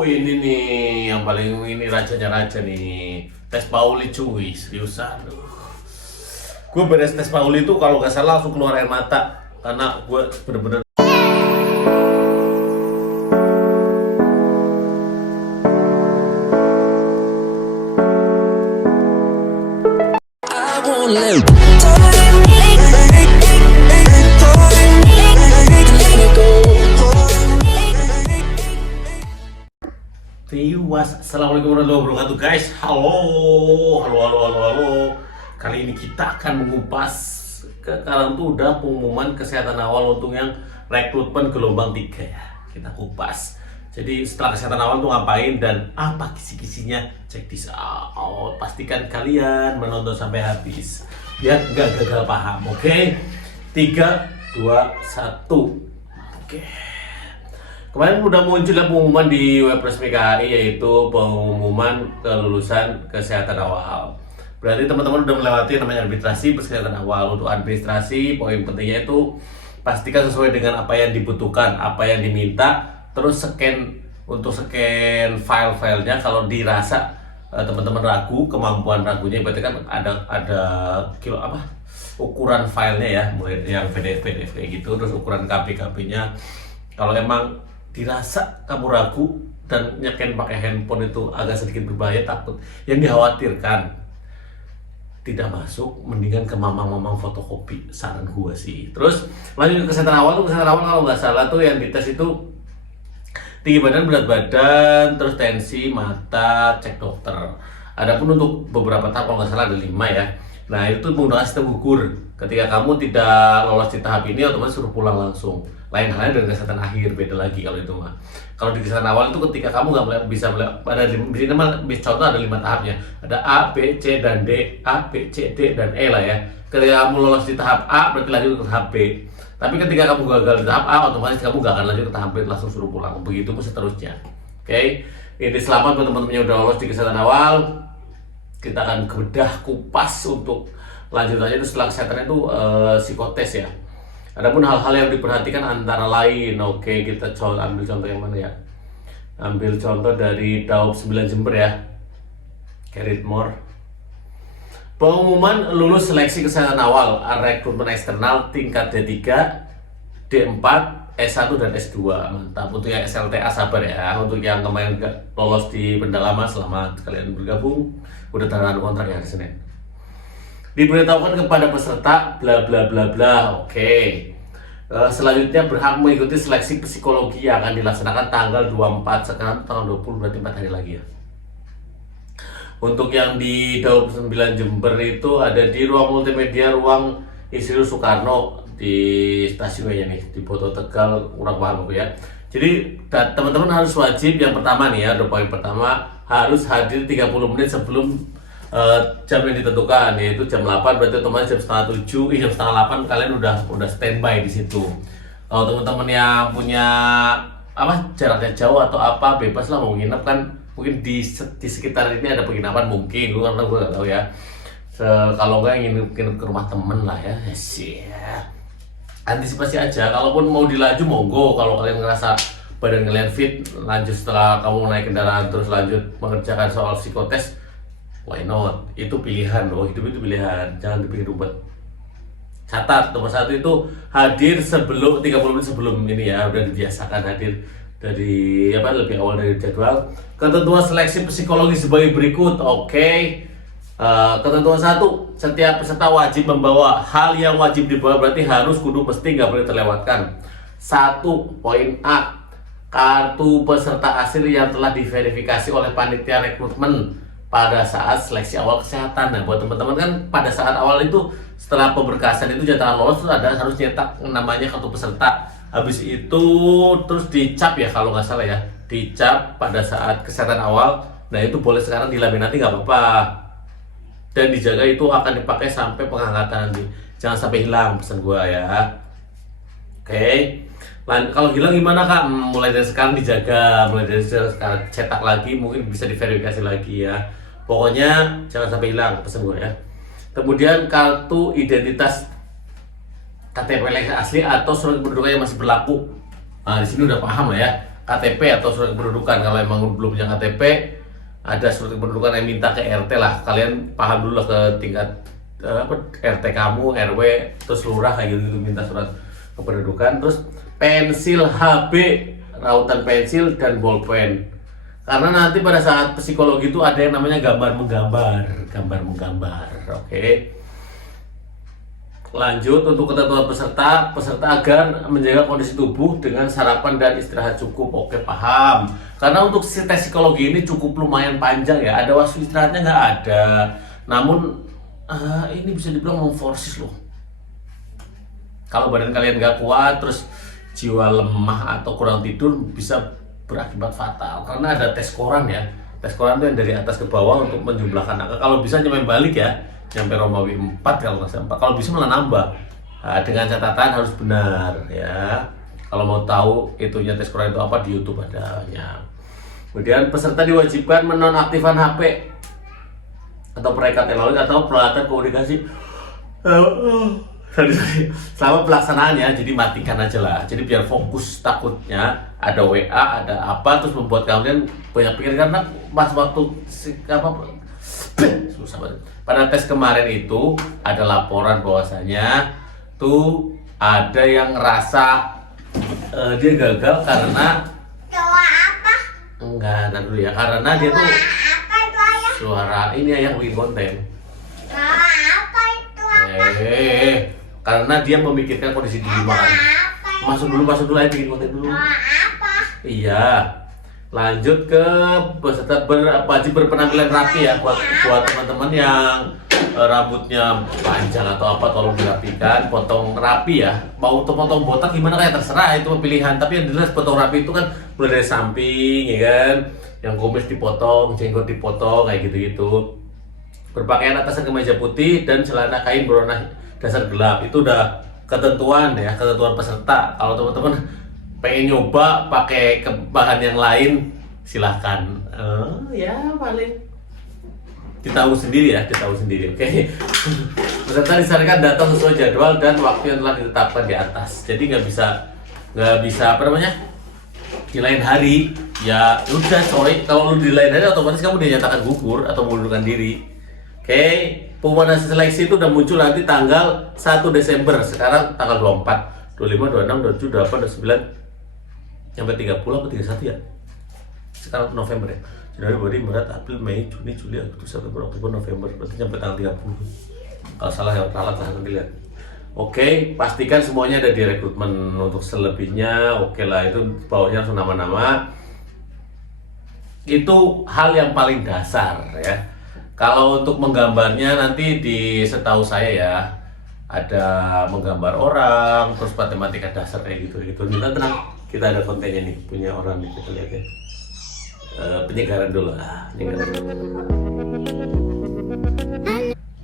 Ini nih yang paling ini rajanya raja nih. Tes Pauli cuy, seriusan. Gue beres tes Pauli itu kalau nggak salah langsung keluar air mata karena gue bener-bener Viewers, assalamualaikum warahmatullahi wabarakatuh guys. Halo. Kali ini kita akan mengupas sekarang tuh udah pengumuman kesehatan awal untuk yang rekrutmen gelombang 3 ya. Kita kupas. Jadi setelah kesehatan awal tuh ngapain dan apa kisi-kisinya, cek this out. Pastikan kalian menonton sampai habis biar nggak gagal paham. Oke? 3, 2, 1. Oke. Kemarin udah muncul pengumuman di web resmi KAI, yaitu pengumuman kelulusan kesehatan awal. Berarti teman-teman udah melewati namanya administrasi kesehatan awal. Untuk administrasi, poin pentingnya itu pastikan sesuai dengan apa yang dibutuhkan, apa yang diminta, terus untuk scan file-filenya. Kalau dirasa teman-teman ragu, kemampuan ragunya berarti kan ada ukuran filenya ya, mulai yang PDF kayak gitu, terus ukuran KP-nya. Kalau emang dirasa kamu ragu dan nyekin pakai handphone itu agak sedikit berbahaya, takut yang dikhawatirkan tidak masuk, mendingan ke mamang fotokopi, saran gua sih. Terus lanjut ke kesehatan awal kalau nggak salah tuh yang dites itu tinggi badan, berat badan, terus tensi, mata, cek dokter. Adapun untuk beberapa tahap kalau nggak salah ada 5 ya. Nah itu menggunakan sistem gugur. Ketika kamu tidak lolos di tahap ini, otomatis suruh pulang langsung. Lain halnya dengan kesehatan akhir, beda lagi kalau itu mah. Kalau di kesehatan awal itu ketika kamu nggak bisa pada di sini mah contoh ada 5 tahapnya. Ada A, B, C dan D. A, B, C, D dan E lah ya. Ketika kamu lolos di tahap A, berarti lanjut ke tahap B. Tapi ketika kamu gagal di tahap A, otomatis kamu nggak akan lanjut ke tahap B, langsung suruh pulang. Begitu pun seterusnya. Oke, ini selamat buat teman-teman yang udah lolos di kesehatan awal. Kita akan bedah kupas untuk lanjutannya itu setelah kesehatan itu psikotes ya. Adapun hal-hal yang diperhatikan antara lain, oke, kita ambil contoh yang mana ya? Ambil contoh dari Daop 9 Jember ya. Keritmore. Pengumuman lulus seleksi kesehatan awal rekrutmen eksternal tingkat D3, D4, S1 dan S2. Mantap. Untuk yang SLTA sabar ya. Untuk yang kemarin lolos di pendalaman, selamat kalian bergabung. Udah tanda kontrak ya hari Senin. Diberitahukan kepada peserta bla bla bla bla. Oke. Selanjutnya berhak mengikuti seleksi psikologi yang akan dilaksanakan tanggal 24, sekarang tanggal 20 berarti 4 hari lagi ya. Untuk yang di Daop 9 Jember itu ada di ruang multimedia, ruang Insinyur Soekarno di stasiunnya nih, di Boto Tegal, kurang paham aku ya. Jadi teman-teman harus wajib, yang pertama nih ya, ada poin pertama, harus hadir 30 menit sebelum jam yang ditentukan, yaitu jam 8, berarti otomatis jam setengah 7, jam setengah 8 kalian udah standby di situ. Kalau teman-teman yang punya jaraknya jauh atau apa, bebas lah mau nginep kan, mungkin di sekitar ini ada penginapan mungkin, karena gue nggak tahu ya. Kalau nggak nginep ke rumah temen lah ya, sih. Antisipasi aja, kalaupun mau dilaju monggo. Kalau kalian ngerasa badan kalian fit, lanjut setelah kamu naik kendaraan terus lanjut mengerjakan soal psikotes, why not? Itu pilihan loh, hidup itu pilihan, jangan dibikin ribet. Catat, nomor 1 itu hadir 30 menit sebelum ini ya, udah dibiasakan hadir dari lebih awal dari jadwal. Ketentuan seleksi psikologi sebagai berikut. Oke. Ketentuan 1, setiap peserta wajib membawa hal yang wajib dibawa, berarti harus mesti nggak boleh terlewatkan. 1, poin A, kartu peserta asli yang telah diverifikasi oleh panitia rekrutmen pada saat seleksi awal kesehatan. Nah buat teman-teman kan pada saat awal itu setelah pemberkasan itu jatah lolos harus nyetak namanya kartu peserta. Habis itu terus dicap ya kalau nggak salah ya, dicap pada saat kesehatan awal. Nah itu boleh sekarang dilaminati nggak apa-apa, dan dijaga, itu akan dipakai sampai pengangkatan nanti. Jangan sampai hilang, pesan gua ya. Oke. Kalau hilang gimana kak? Mulai dari sekarang dijaga, mulai dari sekarang cetak lagi, mungkin bisa diverifikasi lagi ya. Pokoknya jangan sampai hilang, pesan gua ya. Kemudian kartu identitas KTP asli atau surat kependudukan yang masih berlaku. Nah di sini udah paham lah ya. KTP atau surat kependudukan. Kalau emang belum punya KTP, ada surat kependudukan yang minta ke RT lah. Kalian paham dulu lah ke tingkat RT kamu, RW, terus lurah kayak gitu, minta surat kependudukan. Terus pensil HB, rautan pensil dan bolpen. Karena nanti pada saat psikologi itu ada yang namanya gambar menggambar. Oke. Lanjut, untuk ketentuan peserta agar menjaga kondisi tubuh dengan sarapan dan istirahat cukup. Oke, paham. Karena untuk tes psikologi ini cukup lumayan panjang ya. Ada waktu istirahatnya nggak ada. Namun ini bisa dibilang memforsis loh. Kalau badan kalian nggak kuat, terus jiwa lemah atau kurang tidur, bisa berakibat fatal. Karena ada tes koran ya. Tes koran itu yang dari atas ke bawah untuk menjumlahkan angka. Kalau bisa nyamain balik ya. Sampai Romawi 4 kalau nggak salah 4. Kalau bisa malah nambah. Nah, dengan catatan harus benar ya. Kalau mau tahu itunya tes Quran itu apa, di YouTube adanya. Kemudian peserta diwajibkan menonaktifkan HP atau perekat elektronik atau peralatan komunikasi selama pelaksanaannya. Jadi matikan aja lah. Jadi biar fokus, takutnya ada WA, ada apa terus membuat kalian banyak pikir, karena pas waktu susah banget. Pada tes kemarin itu ada laporan bahwasanya tuh ada yang ngerasa dia gagal karena enggak, dulu ya, karena dia tuh suara ini yang bikin konten. Karena dia memikirkan kondisi di rumah. Masuk dulu aja, bikin konten dulu. Iya. Lanjut ke peserta wajib berpenampilan rapi ya. Buat teman-teman yang rambutnya panjang atau apa, tolong dirapikan, potong rapi ya. Mau potong botak gimana kayak terserah, itu pilihan. Tapi yang jelas potong rapi itu kan mulai dari samping ya kan. Yang kumis dipotong, jenggot dipotong kayak gitu-gitu. Berpakaian atasan kemeja putih dan celana kain berwarna dasar gelap. Itu udah ketentuan ya, ketentuan peserta. Kalau teman-teman pengen nyoba pakai bahan yang lain, silahkan. Ya paling ditahu sendiri ya, oke. Peserta disarankan datang sesuai jadwal dan waktu yang telah ditetapkan di atas. Jadi nggak bisa apa namanya, di lain hari. Ya udah coy, kalau lu di lain hari otomatis kamu dinyatakan gugur atau mengundurkan diri. Oke, pengumuman hasil seleksi itu udah muncul nanti tanggal 1 Desember. Sekarang tanggal 24, 25, 26, 27, 28, 29 sampai 30 atau 31 ya. Sekarang November ya. Januari, Februari, Maret, April, Mei, Juni, Juli, Agustus, September, Oktober, November. Berarti sampai tanggal 30. Kalau salah ya ralat lah, nanti lihat. Oke, pastikan semuanya ada di rekrutmen. Untuk selebihnya oke lah, itu bawahnya langsung nama-nama. Itu hal yang paling dasar ya. Kalau untuk menggambarnya nanti setahu saya ya, ada menggambar orang, terus matematika dasar kayak gitu. Kita tenang, kita ada kontennya nih, punya orang nih, kita lihat ya. Penyegaran dulu lah,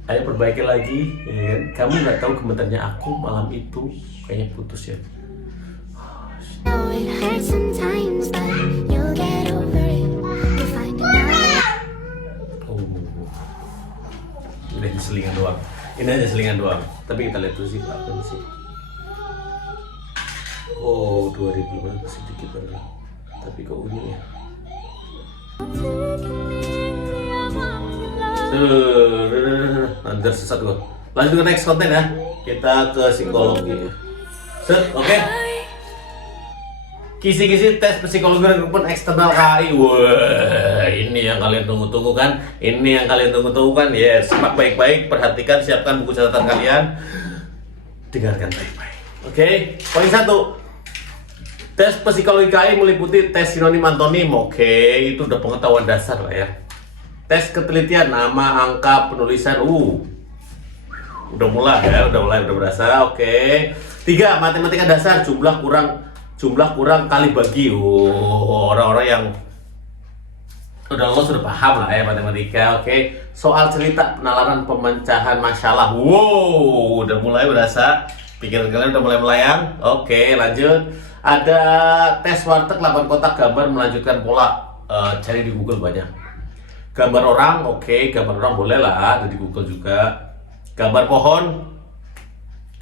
Ayo perbaiki lagi ya. Kamu nggak tahu gemetarnya aku malam itu, kayaknya putus ya. Udah selingan doang. Ini aja selingan doang. Tapi kita lihat dulu sih apa sih. Oh, 2000 sedikit baru. Tapi kok unyu ya. Nanti sesat gua. Lanjut ke next konten ya. Kita ke psikologi. Set, oke. Kisi-kisi tes psikologi rekrutmen eksternal KAI. Wah, ini yang kalian tunggu-tunggu kan? Yes, simak baik-baik, perhatikan, siapkan buku catatan kalian. Dengarkan baik-baik. Oke, poin 1. Tes psikologi KAI meliputi tes sinonim antonim. Oke, itu udah pengetahuan dasar lah ya. Tes ketelitian, nama, angka, penulisan. Udah mulai udah berasa. Oke. 3. Matematika dasar, jumlah kurang kali bagi. Orang-orang yang udah sudah paham lah ya matematika. Oke. Soal cerita, penalaran, pemecahan masalah. Udah mulai berasa. Pikiran kalian udah mulai melayang. Oke, lanjut. Ada tes warteg 8 kotak gambar melanjutkan pola. Cari di Google banyak. Gambar orang, oke, gambar orang boleh lah, ada di Google juga. Gambar pohon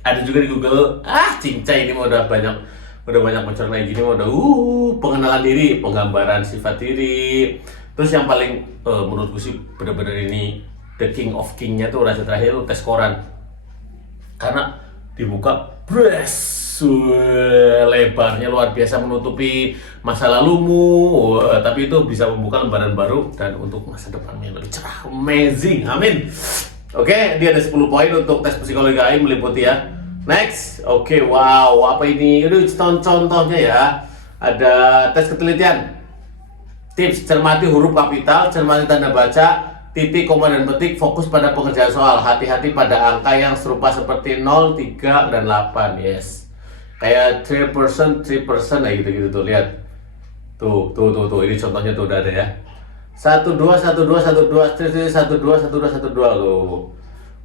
ada juga di Google. Cincai ini udah banyak udah banyak muncul kayak gini, udah pengenalan diri, penggambaran sifat diri. Terus yang paling menurutku sih bener-bener ini the king of kingnya tuh raja terakhir tuh tes koran. Karena dibuka bres lebarnya luar biasa menutupi masa lalumu, tapi itu bisa membuka lembaran baru dan untuk masa depannya lebih cerah. Amazing, amin. Oke, dia ada 10 poin untuk tes psikologi AI meliputi ya. Next, oke, wow, apa ini? Ini contohnya ya. Ada tes ketelitian. Tips, cermati huruf kapital, cermati tanda baca, titik, koma, dan petik, fokus pada pengerjaan soal. Hati-hati pada angka yang serupa seperti 0, 3, dan 8. Yes. Kayak 3%, 3% lah gitu-gitu tuh, lihat. Tuh. Ini contohnya tuh udah ada ya. 1, 2, 1, 2, 1, 2, 1, 2, 1, 2, 1, 2 tuh.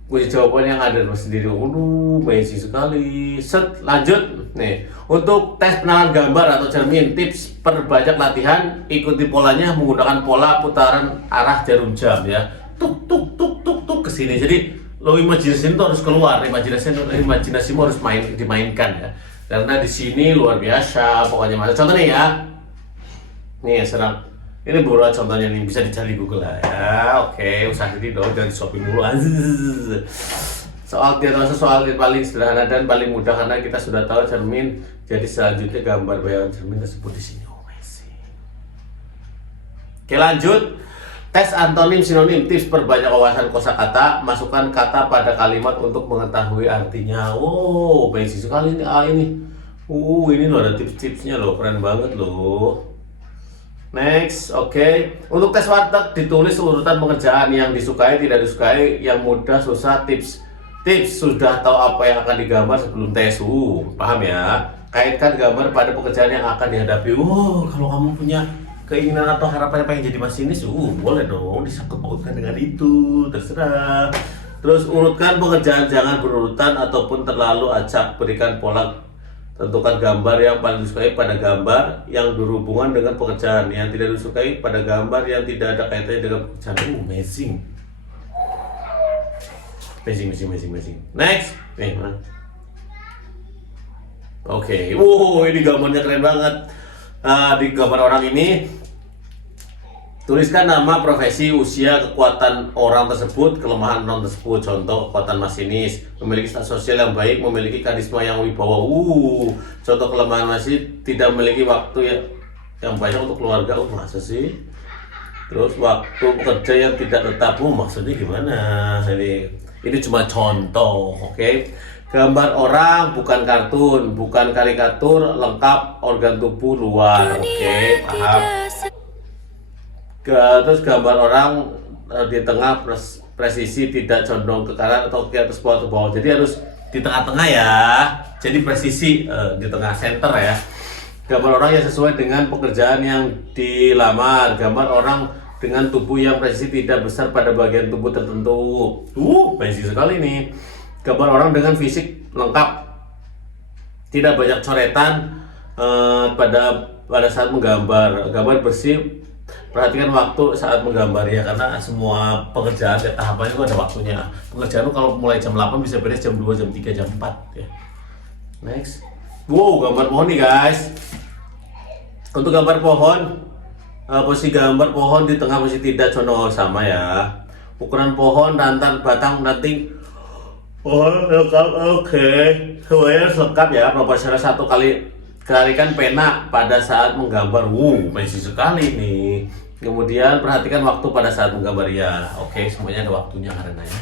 Kunci jawabannya yang ada sendiri. Basic sekali. Set, lanjut. Nih, untuk tes penanganan gambar atau cermin, tips perbanyak latihan, ikuti polanya menggunakan pola putaran arah jarum jam ya. Tuk ke sini. Jadi lo imajinasi itu harus keluar, imajinasimu harus dimainkan ya. Karena di sini luar biasa pokoknya. Contoh nih ya. Nih, serang. Ini beberapa contohnya nih, bisa dicari Google lah ya. Oke, usaha ini dong, jangan shopping dulu. Soal yang paling sederhana dan paling mudah karena kita sudah tahu cermin. Jadi selanjutnya gambar bayangan cermin tersebut di sini. Oke, lanjut. Tes antonim sinonim, tips perbanyak wawasan kosakata, masukkan kata pada kalimat untuk mengetahui artinya. Basic sekali ini. Ini loh ada tips-tipsnya loh, keren banget loh. Next, oke. Untuk tes warteg ditulis urutan pengerjaan yang disukai, tidak disukai, yang mudah, susah, tips. Sudah tahu apa yang akan digambar sebelum tes. Paham ya? Kaitkan gambar pada pekerjaan yang akan dihadapi. Kalau kamu punya keinginan atau harapannya pengen jadi masinis, boleh dong disangkut pautkan dengan itu, terserah. Terus urutkan pekerjaan, jangan berurutan ataupun terlalu acak. Berikan pola, tentukan gambar yang paling disukai pada gambar yang berhubungan dengan pekerjaan, yang tidak disukai pada gambar yang tidak ada kaitannya dengan pekerjaan. Amazing. Next, nih mana? Oke, ini gambarnya keren banget. Di gambar orang ini tuliskan nama, profesi, usia, kekuatan orang tersebut, kelemahan orang tersebut. Contoh, kekuatan masinis, memiliki status sosial yang baik, memiliki karisma yang wibawa. Contoh kelemahan masih tidak memiliki waktu yang banyak untuk keluarga. Masa sih? Terus waktu bekerja yang tidak tetap. Maksudnya gimana? Ini cuma contoh, oke? Gambar orang bukan kartun, bukan karikatur, lengkap organ tubuh luar, oke? Paham? Terus gambar orang di tengah presisi, tidak condong ke kanan atau ke atas, bawah, ke bawah. Jadi harus di tengah-tengah ya. Jadi presisi di tengah, center ya. Gambar orang yang sesuai dengan pekerjaan yang dilamar. Gambar orang dengan tubuh yang presisi, tidak besar pada bagian tubuh tertentu. Basic sekali nih. Gambar orang dengan fisik lengkap, tidak banyak coretan pada saat menggambar. Gambar bersih. Perhatikan waktu saat menggambar ya, karena semua pekerjaan tahapannya itu ada waktunya. Pekerjaan itu kalau mulai jam 8 bisa beres jam 2, jam 3, jam 4 ya. Next. Gambar pohon nih guys. Untuk gambar pohon, posisi gambar pohon di tengah posisi tidak condong sama ya. Ukuran pohon, rantan, batang, ranting. Lengkap, oke. Semuanya lengkap ya, proporsional 1 kali kalikan pena pada saat menggambar. Basic sekali nih. Kemudian perhatikan waktu pada saat menggambar ya. Oke, semuanya ada waktunya karena ya.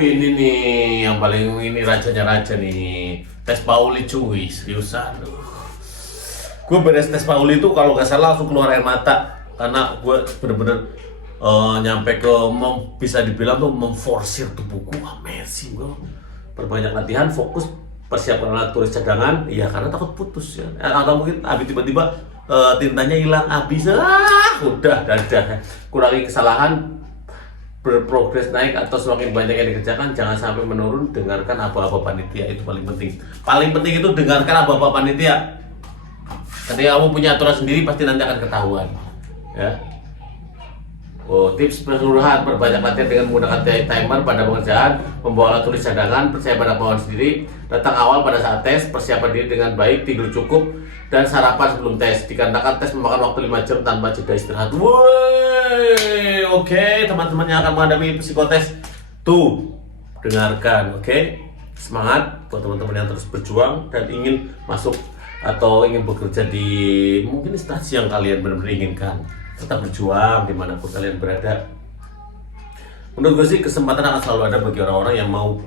Ini nih yang paling ini rajanya raja nih. Tes Pauli cuy, seriusan. Gue beres tes Pauli itu kalau nggak salah langsung keluar air mata karena gue bener-bener nyampe ke bisa dibilang tuh memforsir tubuhku. Amazing gue. Perbanyak latihan, fokus, persiapkan alat tulis cadangan, ya karena takut putus ya. Atau mungkin habis tiba-tiba tintanya hilang, habis, udah dadah. Kurangi kesalahan, berprogres naik atau semakin banyak yang dikerjakan, jangan sampai menurun. Dengarkan apa-apa panitia, itu paling penting. Paling penting itu dengarkan apa-apa panitia. Ketika kamu punya aturan sendiri, pasti nanti akan ketahuan. Ya. Oh, tips keseluruhan: perbanyak latihan dengan menggunakan timer pada pengerjaan, membawa alat tulis cadangan, percaya pada kemauan sendiri, datang awal pada saat tes, persiapan diri dengan baik, tidur cukup, dan sarapan sebelum tes. Dikarenakan tes memakan waktu 5 jam tanpa jeda istirahat. Woi, oke, teman-teman yang akan menghadapi psikotes, tuh dengarkan, oke? Semangat buat teman-teman yang terus berjuang dan ingin masuk atau ingin bekerja di mungkin instansi yang kalian benar-benar inginkan. Tetap berjuang dimanapun kalian berada. Menurut gue sih kesempatan akan selalu ada bagi orang-orang yang mau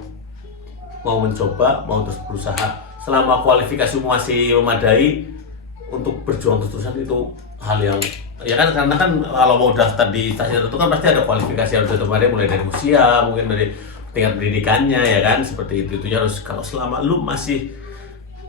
mencoba, mau terus berusaha. Selama kualifikasimu masih memadai untuk berjuang terus-terusan, itu hal yang ya kan, karena kan kalau mau daftar di stasiun tertentu kan pasti ada kualifikasi yang harus ditemani, mulai dari usia, mungkin dari tingkat pendidikannya, ya kan, seperti itu ya harus. Kalau selama lu masih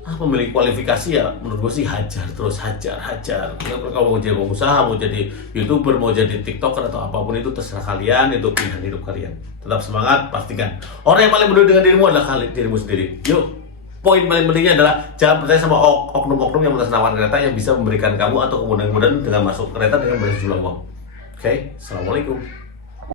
memiliki kualifikasi, ya menurut gue sih hajar terus, hajar. Kalau mau jadi pengusaha, mau jadi YouTuber, mau jadi TikToker atau apapun itu terserah kalian, itu pilihan hidup kalian. Tetap semangat, pastikan orang yang paling peduli dengan dirimu adalah dirimu sendiri. Yuk, poin paling pentingnya adalah jangan percaya sama oknum-oknum yang menasnawan kereta yang bisa memberikan kamu atau kemudahan-kemudahan dengan masuk kereta dengan banyak jumlah uang. Oke, assalamualaikum.